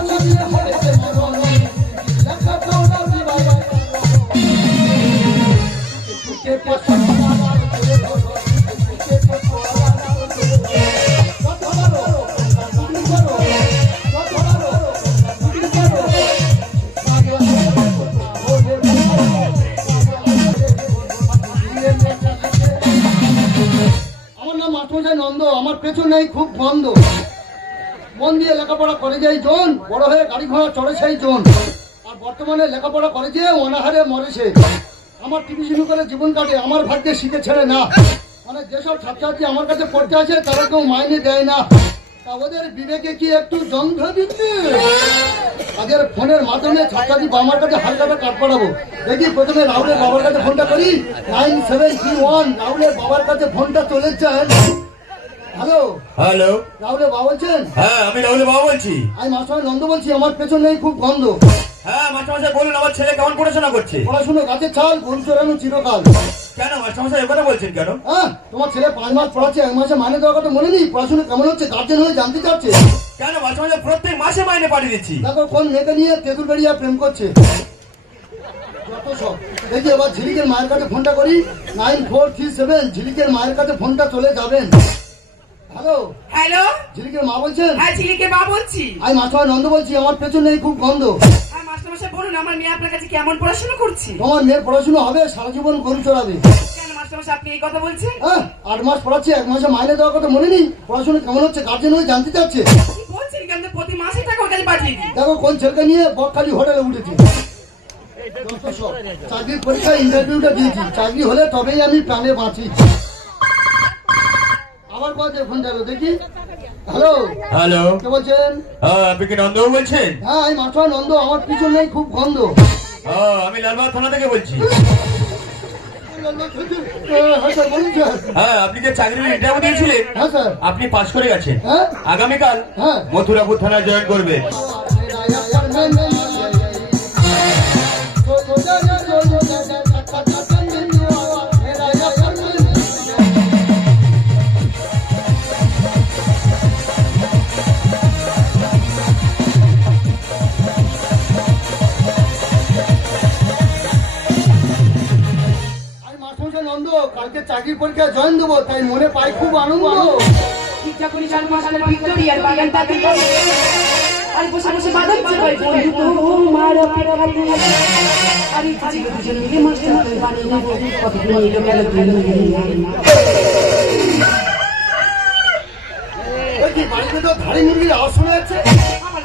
Con las mejores. লেখাপড়া করে যাই জন, বড় হয়ে গাড়ি ঘোড়া চড়ে সেই জন। আর বর্তমানে লেখাপড়া করে যে অনাহারে মরেছে। আমার টিভি শুরু করে জীবন কাটে, আমার ভাগ্যে শিখে ছেড়ে না। মানে যেসব ছাত্রছাত্রী আমার কাছে পড়তে আসে, তারা কেউ মাইনে দেয় না। ওদের বিবেকে কি একটু যন্ত্র দিচ্ছে তাদের ফোনের মাধ্যমে ছাত্রছাত্রী আমার কাছে হালকাটা কাট পড়াবো দেখি প্রথমে রাহুলের বাবার কাছে ফোনটা করি। নাইন সেভেন থ্রি ওয়ান, রাহুলের বাবার কাছে ফোনটা চলেছেন হ্যালো। হ্যালো। রাহুলের বাবা বলছেন? হ্যাঁ আমি রাহুলের বাবা বলছি। আমি মাস্টার নন্দ বলছি আমার পেছনেই খুব গন্ধ। হ্যাঁ মাস্টারমশাই বলুন আমার ছেলে কেমন পড়াশোনা করছে? পড়াশুনো গাছের ছাল গরু চড়ানো চিরকাল। কেন মাস্টারমশাই বলছেন কেন? হ্যাঁ তোমার ছেলে পাঁচ মাস পড়াচ্ছে এক মাসে মাইনে দেওয়ার কথা মনে নেই? পড়াশুনো কেমন হচ্ছে? গার্জেন হয়ে জানতে চাচ্ছে? কেন মাস্টারমশাই প্রত্যেক মাসে মাইনে পাঠিয়ে দিচ্ছি? দেখো কোন মেয়েকে নিয়ে তেঁতুল প্রেম করছে। যত সব। দেখি এবার ঝিলিকের মায়ের কাছে ফোনটা করি। নাইন ফোর থ্রি সেভেন ঝিলিকের মায়ের কাছে ফোনটা চলে যাবেন। হ্যালো। হ্যালো। ঝিলিকের মা বলছেন? হ্যাঁ ঝিলিকে বা বলছি। আমি মাস্টার নন্দ বলছি আমার পেছনেই খুব গন্ধ। হ্যাঁ মাস্টারমশাই বলুন আমার মেয়ে আপনার কাছে কেমন পড়াশোনা করছে? তোমার মেয়ের পড়াশুনো হবে সারা জীবন গরু চড়াবে। আপনি এই কথা বলছেন? হ্যাঁ আট মাস পড়াচ্ছে এক মাসে মাইনে দেওয়ার কথা মনে নেই? পড়াশোনা কেমন হচ্ছে গার্জেন হয়ে জানতে চাচ্ছে? বলছেন কেন? প্রতি মাসে টাকা ওর পাঠিয়ে দিই দেখো কোন ছেলেকে নিয়ে বকখালি হোটেলে উঠেছে। চাকরির পরীক্ষায় ইন্টারভিউটা দিয়েছি। চাকরি হলে তবেই আমি প্রাণে বাঁচি। ফোন দেখি। হ্যালো? হ্যালো? কে বলছেন? হ্যাঁ আপনি কি বলছেন? হ্যাঁ আমি মাস্টার নন্দ আমার খুব গন্ধ। হ্যাঁ আমি লালবাগ থানা থেকে বলছি। হ্যাঁ স্যার হ্যাঁ আপনি যে চাকরির ইন্টারভিউ দিয়েছিলেন হ্যাঁ স্যার। আপনি পাস করে গেছেন। হ্যাঁ। আগামীকাল হ্যাঁ। মথুরাপুর থানায় জয়েন করবে। কালকে চাকরির পরীক্ষায় জয়েন দেবো তাই মনে পাই খুব আনন্দ। ঠিকঠাক করে চার মাস আগে ভিক্টোরিয়ার বাগানটা আর বসে বসে বাদাম চাপাই বন্ধু তোমার অপেক্ষাতে আর এই ছিল দুজন মিলে মাস্টার করে বানিয়ে নেব কতদিন এলো গেল দুই ওই বাড়িতে তো ধাড়ি মুরগির আওয়াজ শোনা যাচ্ছে? আমার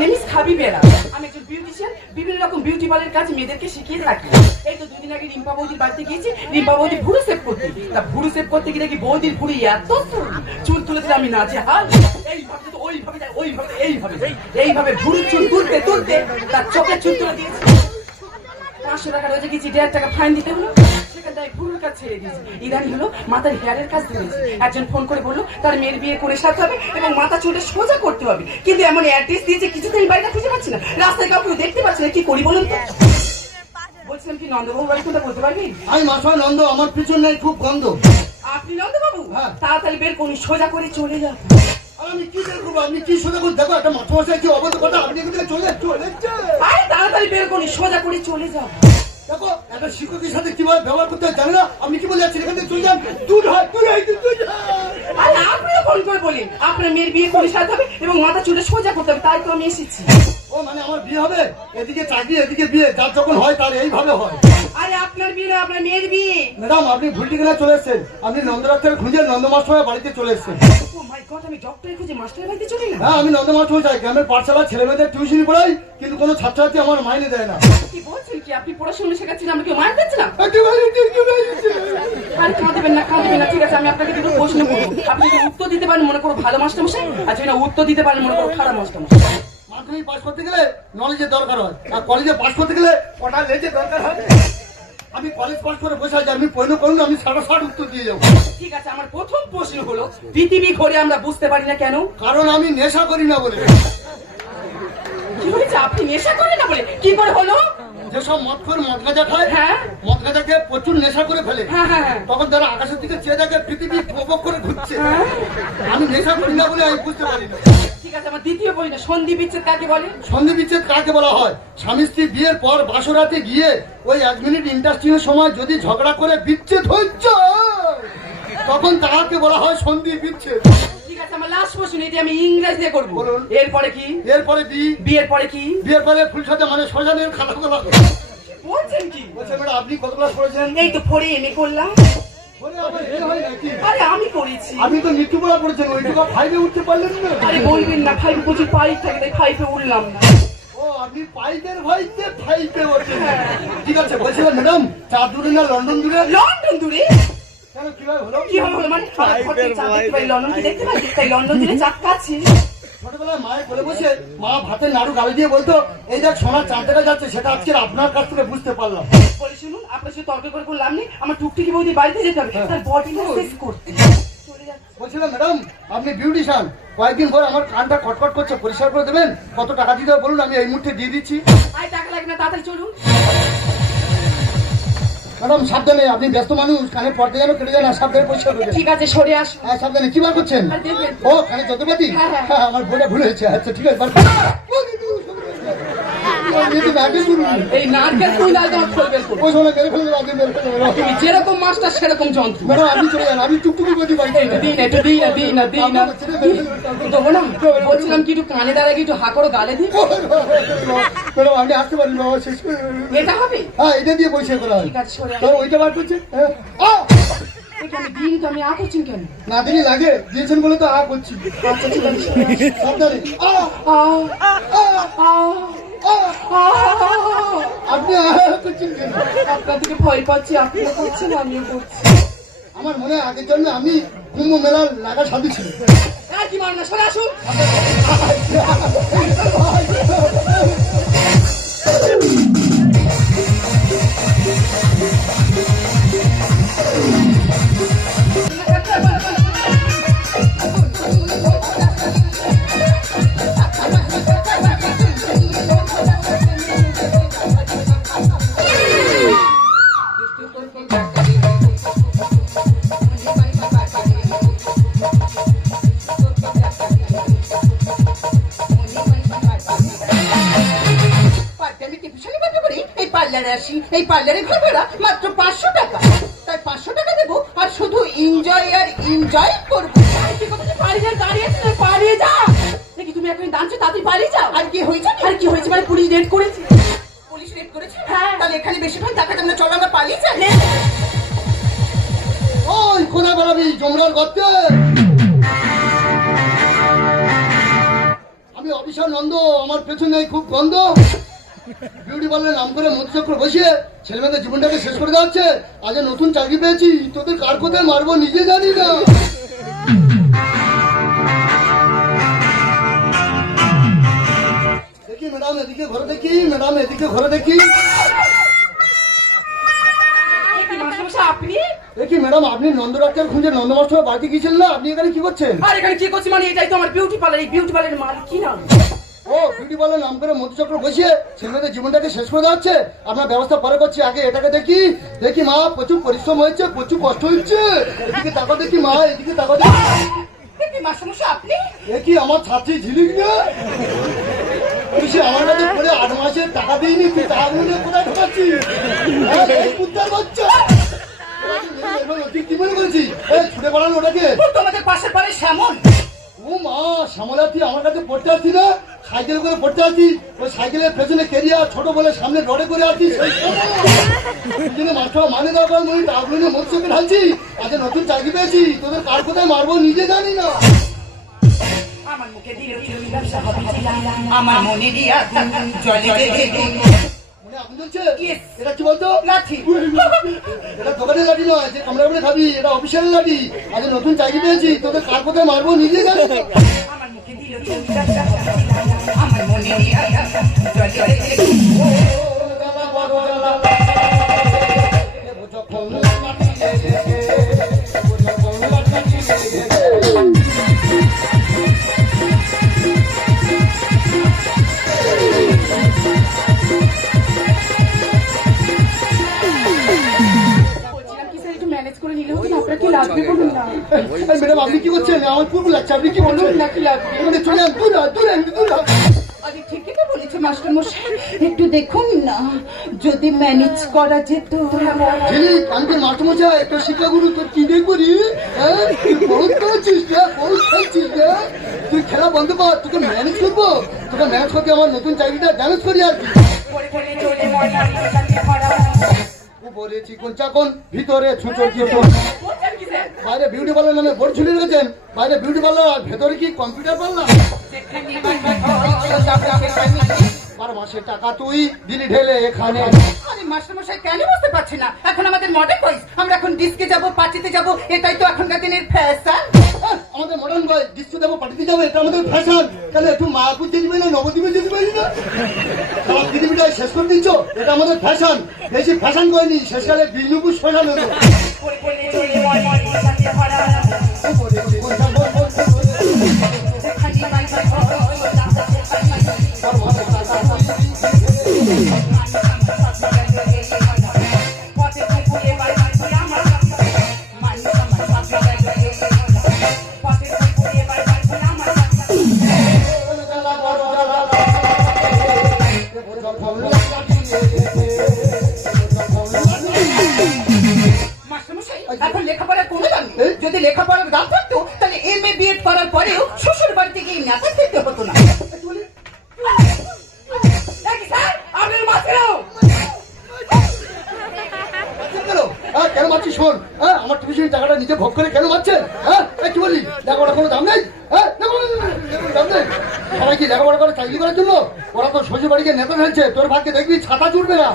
নেম ইজ খাবি বেরা আমি একজন বিউটিশিয়ান বিভিন্ন রকম বিউটি পার্লার কাজ মেয়েদেরকে শিখিয়ে থাকি। এই তো দুদিন আগে রিম্পা বৌদির বাড়িতে গিয়েছি। রিম্পা বৌদি ভুরু সেভ করতে তা ভুরু সেভ করতে গিয়ে দেখি বৌদির ভুড়ি এত চুল তুলে আমি নাচে হাল এইভাবে তো ওইভাবে যায়, ওইভাবে, এইভাবে এইভাবে ভুরু চুল তুলতে তুলতে তার চোখে চুল তুলে দিয়েছি। পাঁচশো টাকা রয়েছে কিছু দেড় টাকা ফাইন দিতে হলো। কাজ ছেড়ে দিয়েছি। ইদানি হলো মাথার হেয়ারের কাজ ধরেছি একজন ফোন করে বলল তার মেয়ের বিয়ে করে সারতে হবে এবং মাথা চুলটা সোজা করতে হবে। কিন্তু এমন অ্যাড্রেস দিয়েছে কিছুতেই বাড়িটা খুঁজে পাচ্ছি না। রাস্তায় কাউকে দেখতে পাচ্ছি না। কি করি বলুন তো? বলছিলাম কি নন্দবাবু বাড়ি কোনটা বলতে পারবি? আমি মাস্টার নন্দ আমার পিছনে খুব গন্ধ। আপনি নন্দবাবু? হ্যাঁ। তাড়াতাড়ি বের করুন সোজা করে চলে যান। আমি কি করব? আপনি কি সোজা করে দেখো একটা মাস্টারমশাই কি অবৈধ কথা আপনি চলে চলে আরে তাড়াতাড়ি বের করুন সোজা করে চলে যান। দেখো, একটা শিক্ষকের সাথে কীভাবে ব্যবহার করতে হয় জানে না। আপনি কি বলে যাচ্ছেন? এখান থেকে চলে যান। দূর হয় দূর হয়, দূর। আরে, আপনিও ফোন করে বলেন। আপনার মেয়ের বিয়ে করে সাথে হবে এবং মাথা চুলে সোজা করতে হবে, তাই তো আমি এসেছি। ও মানে আমার বিয়ে হবে? এদিকে চাকরি এদিকে বিয়ে যার যখন হয় তার এইভাবে হয়। আরে আপনার বিয়ে না আপনার মেয়ের বিয়ে। ম্যাডাম আপনি ভুল ঠিকানা চলে এসেছেন। আপনি নন্দরাত্রের খুঁজে নন্দমাস্টমের বাড়িতে চলে এসেছেন। ও মাই গড আমি ডক্টরের খুঁজে মাস্টারের বাড়িতে চলে এলাম হ্যাঁ আমি নন্দমাস্টমে যাই। গ্রামের পাঠশালা ছেলে মেয়েদের পড়াই কিন্তু কোনো ছাত্রছাত্রী আমার মাইনে দেয় না। কি বলছেন কি? আপনি পড়াশোনা শেখাচ্ছেন আমরা কি মার না একেবারে ঠিক চলে এসেছে। আর কাঁদবেন না কাঁদবেন না ঠিক আছে আমি আপনাকে দুটো প্রশ্ন করব। আপনি যদি উত্তর দিতে পারেন মনে করো ভালো মাস্টার মশাই আর যদি না উত্তর দিতে পারেন মনে করো খারাপ মাস্টার মশাই মাধ্যমিক পাস করতে গেলে নলেজের দরকার হয়। আর কলেজে পাস করতে গেলে কটা লেজের দরকার হয় আমি কলেজ পাস করে বসে আছি আপনি পয়নো করুন আমি সাড়ে ষাট উত্তর দিয়ে যাব ঠিক আছে আমার প্রথম প্রশ্ন হলো পৃথিবী ঘোরে আমরা বুঝতে পারি না কেন? কারণ আমি নেশা করি না বলে। কি হয়েছে? আপনি নেশা করেন না বলে? কি করে হলো? যেসব মদ করে মদ গাঁজা খায় হ্যাঁ। মদ গাঁজা খেয়ে প্রচুর নেশা করে ফেলে। হ্যাঁ হ্যাঁ হ্যাঁ। তখন তারা আকাশের দিকে চেয়ে দেখে পৃথিবী প্রভোগ করে ঘুরছে। আমি নেশা করি না বলে আমি বুঝতে পারি না। ঠিক আছে আমার দ্বিতীয় প্রশ্ন সন্ধি বিচ্ছেদ কাকে বলে? সন্ধি বিচ্ছেদ কাকে বলা হয়? স্বামী স্ত্রী বিয়ের পর বাসরাতে গিয়ে ওই এক মিনিট ইন্টারেস্টিং সময় যদি ঝগড়া করে বিচ্ছেদ হচ্ছে তখন তাহাকে বলা হয় সন্ধি বিচ্ছেদ। ঠিক আছে আমার লাস্ট প্রশ্ন এটি আমি ইংরেজিতে করব। বলুন। এরপরে কি? এরপরে বি। বিয়ের পরে কি? বিয়ের পরে ফুল সাথে মানে শ্মশানের খাতা বলা বলছেন কি? ম্যাডাম আপনি কত ক্লাস পড়েছেন? এই তো পরে এমএ করলাম। হয়? আরে আমি করেছি আপনি তো মৃত্যু পড়া পড়েছেন ওইটুকু ফাইভে উঠতে পারলেন না। আরে বলবেন না ফাইভ প্রচুর পাইপ থাকে তাই ফাইভে উঠলাম না। ও আপনি পাইপের ভাইতে ফাইভে ওঠেন। ঠিক আছে বলছিলাম ম্যাডাম চার দূরে না লন্ডন দূরে? লন্ডন দূরে? কেন কীভাবে হলো কি হলো মানে পাই লন্ডন কি দেখতে পাই? তাই লন্ডন দূরে চাঁদ কাছে ছোটবেলায় মায়ের কোলে বসে মা ভাতের নাড়ু গালি দিয়ে বলতো এই দেখ সোনার চাঁদ দেখা যাচ্ছে সেটা আজকে আপনার কাছ থেকে বুঝতে পারলাম। বলে শুনুন আপনার সাথে তর্ক করে কোনো লাভ আমার টুকটুকি বৌদি বাড়িতে যেতে হবে তার বডি শেষ করতে। বলছিলাম ম্যাডাম আপনি বিউটিশিয়ান কয়েকদিন পর আমার কানটা কটকট করছে পরিষ্কার করে দেবেন? কত টাকা দিতে হবে বলুন আমি এই মুহূর্তে দিয়ে দিচ্ছি। আয় টাকা লাগবে না ম্যাডাম সাবধানে আপনি ব্যস্ত মানুষ কানে পড়তে যেন কেটে যায় না সাবধানে পরিষ্কার করে ঠিক আছে সরে আস। হ্যাঁ সাবধানে কি বার করছেন? ও কানে যন্ত্রপাতি? হ্যাঁ, হ্যাঁ। হ্যাঁ আমার বইটা ভুল হয়েছে। আচ্ছা ঠিক আছে এই নারকেল তুই লাল তোমার খুলবে ও শোনা মেরে ফেলবে আগে মেরে ফেলবে যেরকম মাস্টার সেরকম যন্ত্র। ম্যাডাম আপনি চলে যান আমি টুকটুকি বাড়িতে দিই না একটু দিই না দিই না দিই না। দেবো না? বলছিলাম কি একটু কানে দ্বারা কি একটু হা করো গালে দিই? ম্যাডাম আপনি আসতে পারেন বাবা শেষ করে এটা হবে? হ্যাঁ এটা দিয়ে পয়সা করা হয়। ওইটা বার করছে? হ্যাঁ। দিইনি তো আমি আ কেন? না দিলে লাগে দিয়েছেন বলে তো আ করছি। আচ্ছা ঠিক আছে সাবধানে। আ! আ, আ! আ, আ! আ। আপনি করছেন কেন? আপনার থেকে ভয় পাচ্ছি আপনিও করছেন আমিও করছি। আমার মনে হয় আগের জন্য আমি কুম্ভ মেলার লাগা সাধু ছিল আর কি মার না সরে আসুন। আসি। এই পার্লারে ঘর ভাড়া মাত্র পাঁচশো টাকা। তাই পাঁচশো টাকা দেবো আর শুধু এনজয় আর এনজয় করব। পালিয়ে যা দাঁড়িয়ে পালিয়ে যা। দেখি তুমি এখন দাঁড়ছো তাড়াতাড়ি পালিয়ে যাও। আর কি হয়েছে? আর কি হয়েছে মানে পুলিশ রেড করেছে। পুলিশ রেড করেছে? হ্যাঁ। তাহলে এখানে বেশিক্ষণ টাকাটা আমরা চলো আমরা পালিয়ে যাই। ওই কোনা বেড়াবি জমরার গর্তে। আমি অফিসার নন্দ আমার পেছনে খুব গন্ধ। বিউটি পার্লার নাম করে বসিয়ে ছেলেমেয়েদের জীবনটাকে শেষ করে দেওয়াচ্ছে আজ নতুন চাকরি পেয়েছি তোদের কার কোথায় মারবো নিজে জানি না। দেখি ম্যাডাম এদিকে ঘরে দেখি ম্যাডাম এদিকে ঘরে দেখি। আপনি? দেখি ম্যাডাম আপনি নন্দরাজ্যের খুঁজে নন্দমাস্টার বাড়িতে গিয়েছিলেন না? আপনি এখানে কি করছেন? আর এখানে কি করছি মানে? এটাই তো আমার বিউটি পার্লার এই বিউটি পার্লারের মালিক কি নাম? ও বিউটি পার্লার নাম করে মধুচক্র বসিয়ে ছেলেমেয়েদের জীবনটাকে শেষ করে দেওয়াচ্ছে আপনার ব্যবস্থা পরে করছি আগে এটাকে দেখি। দেখি মা প্রচুর পরিশ্রম হয়েছে প্রচুর কষ্ট হচ্ছে। এদিকে তাকা দেখি মা এদিকে তাকা দেখি আমার ছাত্রী ঝিলিক না? তুই আমার কাছে আট মাসে টাকা দিইনি তুই কোথায় ঢোকাচ্ছিস? হ্যাঁ, কি মনে ছুটে পালানো ওটাকে। তোমাদের পাশের পারে শ্যামল। ও মা শ্যামলা তুই আমার কাছে পড়তে আসছি না। সাইকেল করে পড়তে আসিস ওই সাইকেলের পেছনে কেরিয়া ছোট বলে সামনে রডে করে আসিস দুজনে মাস্টার মানে দরকার মনে টাকলো নিয়ে মোটরসাইকেল ঢালছি। আজ নতুন চাকরি পেয়েছি। তোদের কার কোথায় মারবো নিজে জানি না। আমার মুখে হবে আমার মনে দিয়া আগুন জ্বলছে এটা কি বলতো লাঠি এটা দোকানের লাঠি নয় যে আমরা করে খাবি এটা অফিসিয়াল লাঠি আজ নতুন চাকরি পেয়েছি তোকে কার কোথায় মারবো নিজে জানি আমার মুখে দিল চিরুনি ব্যবসা আমার মনে লাগছে আপনি কি বলুন না লাগবে? এখানে চলে যান দূর দূর দূর আরে ঠিকই তো বলেছে মাস্টার মশাই। একটু দেখুন না যদি ম্যানেজ করা যেত। ঝিলি কালকে মাস্টারমশাই একটা শিক্ষাগুরু তোর কি দেখব রে হ্যাঁ? তুই বহুত খেলছিস না বহুত খেলছিস না তুই খেলা বন্ধ কর তোকে ম্যানেজ করব। তোকে ম্যানেজ করতে আমার নতুন চাকরিটা ম্যানেজ করি আর কি। উপরে চিকন চাকন ভিতরে কিচন কি বাইরে বিউটি পার্লার নামে বোর্ড ঝুলিয়ে রেখেছেন বাইরে বিউটি পার্লার আর ভেতরে কি কম্পিউটার পার্লার বারো মাসের টাকা তুই দিলি ঢেলে এখানে। আরে মাস্টারমশাই কেন বুঝতে পারছি না? এখন আমাদের মডেল বয়স আমরা এখন ডিস্কে যাব পার্টিতে যাব এটাই তো এখনকার দিনের ফ্যাশন আমাদের মডার্ন বয় ডিস্কো যাব পার্টিতে যাব এটা আমাদের ফ্যাশন কেন একটু মায়াপুর যেতে পারি না নবদ্বীপে যেতে পারি না? সারা পৃথিবীটা শেষ করে দিচ্ছ এটা আমাদের ফ্যাশন বেশি ফ্যাশন করেনি শেষকালে বিষ্ণুপুর শ্মশান হলো মাস্টারমশাই খেতে হতো না। কেন? মারছিস শোন হ্যাঁ আমার টিউশন টাকাটা নিজে ভোগ করে কেন মারছেন? হ্যাঁ কি বলি লেখাপড়া কোনো দাম নেই? হ্যাঁ দাম নেই? সবাই কি লেখাপড়া করে চাকরি করার জন্য? ওরা তো শ্বশুর বাড়িকে নেতা ফেলছে। তোর ভাগ্যে দেখবি ছাতা জুটবে না।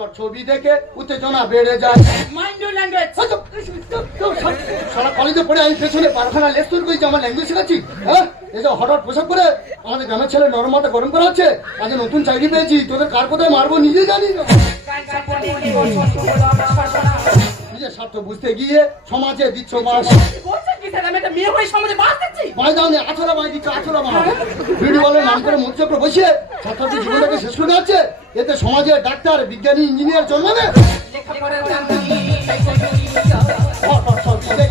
হঠাৎ ছবি দেখে উত্তেজনা বেড়ে যায়। মাইন্ড ল্যাঙ্গুয়েজ সারা কলেজে পড়ে আমি পেছনে পারখানা লেকচার করেছি আমার ল্যাঙ্গুয়েজ শেখাচ্ছি। হ্যাঁ এই যে হঠাৎ পোশাক করে আমাদের গ্রামের ছেলে নরম মাথা গরম করা হচ্ছে আজ নতুন চাকরি পেয়েছি তোদের কার কোথায় মারবো নিজে জানি। না নিজের স্বার্থ বুঝতে গিয়ে সমাজে দিচ্ছ কি স্যার আমি একটা মেয়ে হয়ে সমাজে বাস দিচ্ছি। মায় দাও আছলা মায় দিচ্ছে আছলা মা ভিডিও বলে নাম করে মঞ্চ করে বসে জীবনটাকে শেষ করে যাচ্ছে এতে সমাজে ডাক্তার বিজ্ঞানী ইঞ্জিনিয়ার জন্মাবে হঠাৎ ছবি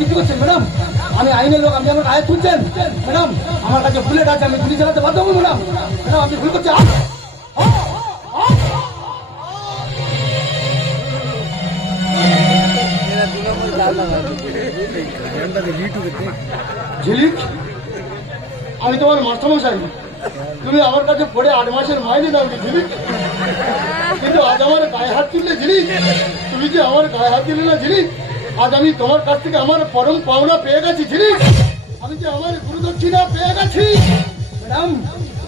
কি করছেন ম্যাডাম? আমি আইনের লোক, আপনি আমার গায়ে তুলছেন? ম্যাডাম, আমার কাছে বুলেট আছে, আমি গুলি চালাতে বাধ্য হব, ম্যাডাম। ম্যাডাম, আপনি ভুল করছেন। আমি তোমার মাস্টারমশাই। তুমি আমার কাছে পড়ে আট মাসের মাইনে দাও ঝিলিক। কিন্তু আজ আমার গায়ে হাত তুললে ঝিলিক। তুমি যে আমার গায়ে হাত দিলে না ঝিলিক? আজ আমি তোমার কাছ থেকে আমার পরম পাওনা পেয়ে গেছি ঝিলিক আমি যে আমার গুরুদক্ষিণা পেয়ে গেছি। ম্যাডাম,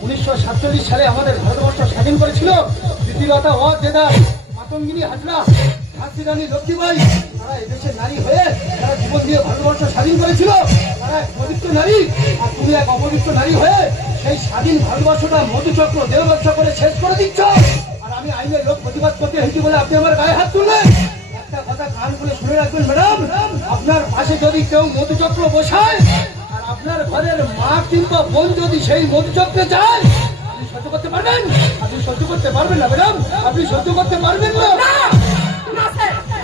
উনিশশো সাতচল্লিশ সালে আমাদের ভারতবর্ষ স্বাধীন করেছিল। দ্বিতীয়তা ও জেদা মাতঙ্গিনী হাজরা ঝাঁসি রানী লক্ষ্মীবাই তারা এদেশের নারী হয়ে তারা জীবন দিয়ে ভারতবর্ষ স্বাধীন করেছিল। তারা এক পবিত্র নারী আর তুমি এক অপবিত্র নারী হয়ে সেই স্বাধীন ভারতবর্ষটা মধুচক্র দেহ ব্যবসা করে শেষ করে দিচ্ছ। আর আমি আইনের লোক প্রতিবাদ করতে হয়েছি বলে আপনি আমার গায়ে হাত তুললেন। কথা শুনে রাখবেন ম্যাডাম। আপনার পাশে যদি কেউ মধুচক্র বসায় আর আপনার ঘরের মা কিংবা বোন যদি সেই মধুচক্রে যায় আপনি সহ্য করতে পারবেন? আপনি সহ্য করতে পারবেন না ম্যাডাম। আপনি সহ্য করতে পারবেন না।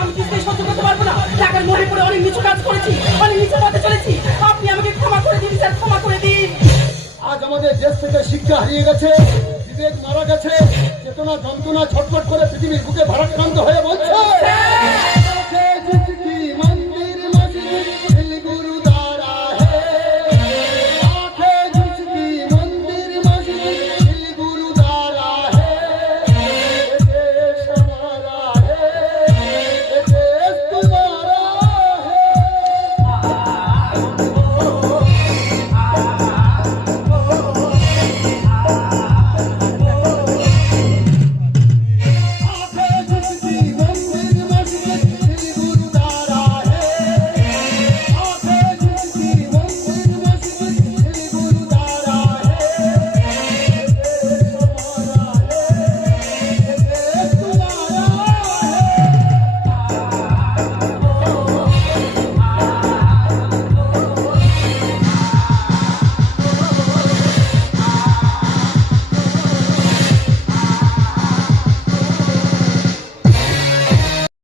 আমি কিছুতেই সহ্য করতে পারব না। টাকার মনে পড়ে অনেক নিচু কাজ করেছি অনেক নিচু পথে চলেছি। আপনি আমাকে ক্ষমা করে দিন স্যার ক্ষমা করে দিন। আজ আমাদের দেশ থেকে শিক্ষা হারিয়ে গেছে বিবেক মারা গেছে চেতনা যন্ত্রণা ছটফট করে পৃথিবীর বুকে ভারাক্রান্ত হয়ে বলছে